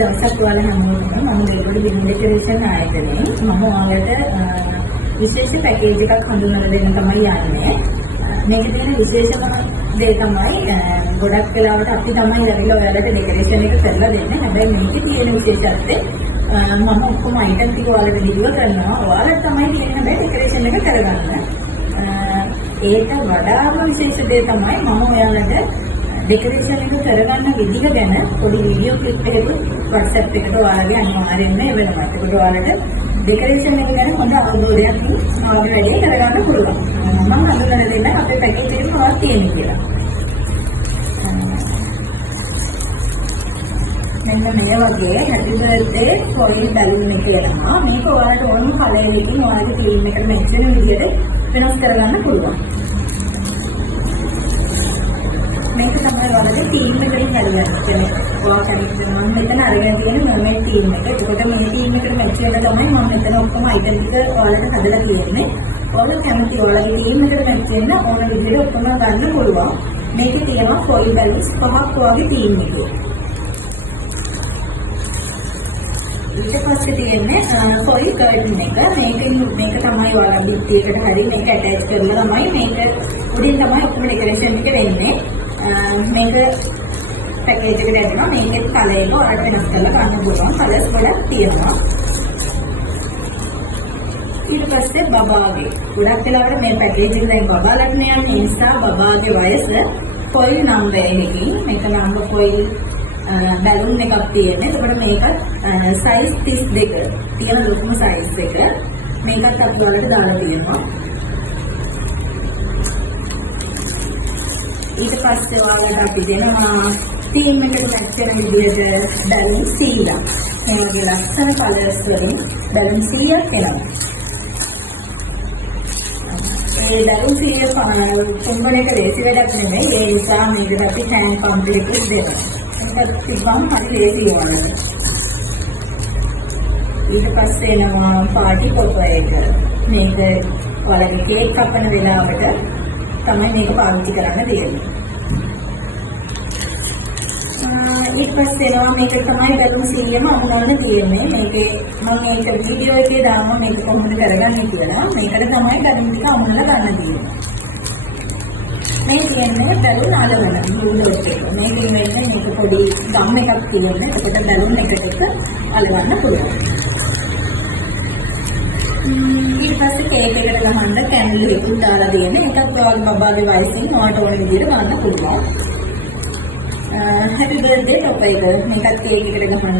දවසක් ඔයාලා හැමෝටම මම මේකට ඩෙකරේෂන් ආයතනයේ මම ඔයාලට විශේෂ පැකේජ් එකක් හඳුන්වලා දෙන්න තමයි යන්නේ. මේකේ තියෙන විශේෂම දේ තමයි ගොඩක් වෙලාවට අපි තමයි ලැබිලා ඔයාලට ඩෙකරේෂන් එක කරලා දෙන්නේ. හැබැයි මේකේ තියෙන විශේෂත්වය මම ඔක්කොම අයිටම් ටික ඔයාලට ඩිලිවර් කරනවා. ඔයාලට තමයි තියෙන හැබැයි ඩෙකරේෂන් එක කරගන්න. ඒක වඩාම විශේෂ දේ තමයි මම ඔයාලට ඩෙකරේෂන් එක කරගන්න විදිහ ගැන පොඩි වීඩියෝ ක්ලිප් එකක් WhatsApp එකට ඔයාලගේ අනිවාර්යෙන්ම එවනවා. ඒකට ඔයාලට ඩෙකරේෂන් එක ගැන හොඳ අවබෝධයක් ඔයාලට කරගන්න පුළුවන්. මම හඳුන්වලා දෙන්න අපේ පැකේජ් එකේ මොනවද තියෙන්නේ කියලා. මෙන්න මේ වගේ happy birthday foil balloon එක එනවා. මේක ඔයාලට ඕනම කලර් එකකින් ඔයාලගේ ක්‍රීම් එකට මැච් වෙන විදිහට වෙනස් කරගන්න පුළුවන්. මේක තමයි ඔයාලගේ ටීම් එකකින් වැඩගන්නේ. ඔයා කනෙක්ට් මම මෙතන අරගෙන තියෙන මේ ටීම් එක. ඒකට මේ ටීම් එකට මැච් වෙලා තමයි මම මෙතන ඔක්කොම අයිටම් ටික ඔයාලට හදලා තියෙන්නේ. ඔයාලා කැමති ඔයාලගේ ටීම් එකට මැච් වෙන්න ඕන විදිහට ඔක්කොම ගන්න පුළුවන්. මේකේ තියෙනවා foil balloons 5ක් ඔයාගේ ටීම් එකේ. ඊට පස්සේ තියෙන්නේ foil curtain එක. මේක තමයි ඔයාලා බිත්ති එකට හරිය මේක ඇටච් කරලා තමයි මේක උඩින් තමයි ඔක්කොම ඩෙකරේෂන් ටික වෙන්නේ. මේක පැකේජ් එකට ඇදෙනවා. මේකේ කලර් එක ඔයාලට වෙනස් කරලා ගන්න පුළුවන්. කලර්ස් ගොඩක් තියෙනවා. ඊට පස්සේ බබාගේ ගොඩක් වෙලාවට මේ පැකේජ් එක දැන් බබාලට යන්නේ. ඒ නිසා බබාගේ වයස foil නම්බර් එකකින් මේක නම්බර් foil බැලුන් එකක් තියෙන්නේ. ඒකට මේක සයිස් 32 තියෙන ලොකුම සයිස් එක. මේකත් අපි ඔයාලට දාලා තියෙනවා. ඊට පස්සේ ඔයාලට අපි දෙනවා ටීම් එකට මැච් වෙන විදිහට බැලුන් 100ක්. මේ වගේ ලස්සන කලර්ස් වලින් බැලුන් 100ක් එනවා. ඒ බැලුන් 100 කොම්බන එක ලේසි වැඩක් නෙමෙයි. ඒ නිසා මේකට අපි ටැන් කම්ප්ලීට් එකක් දෙනවා. ඒක තිබ්බම හරි ලේසි වුණා. ඊට පස්සේ එනවා පාටි ෆොටෝ එක. මේක ඔයාලගේ කේක් කපන වෙලාවට තමයි මේක පාවිච්චි කරන්න තියෙන්නේ. ඊට පස්සේ එනවා මේක තමයි බැලුන් 100ම අමුණන්න තියෙන්නේ. මේකේ මම මේක වීඩියෝ එකේ දානවා මේක කොහොමද කරගන්නේ කියලා. මේකට තමයි බැලුන් ටික අමුණලා ගන්න තියෙන්නේ. මේ කියන්නේ බැලුන් අලවන බ්ලූ එක. මේකෙන් වෙන්නේ මේක පොඩි ගම් එකක් තියෙන්නේ. ඒකට බැලුන් එකට අලවන්න පුළුවන්. ඊට පස්සේ කේක් එකට ගහන්න කැන්ඩල් එකක් දාලා දෙන්නේ. ඒකත් ඔයාගේ බබාගේ වයසින් ඔයාලට ඕන විදිහට ගන්න පුළුවන්. හැපි බර්ත්ඩේ ඔප් එක. මේකත් කේක් එකට ගහන්න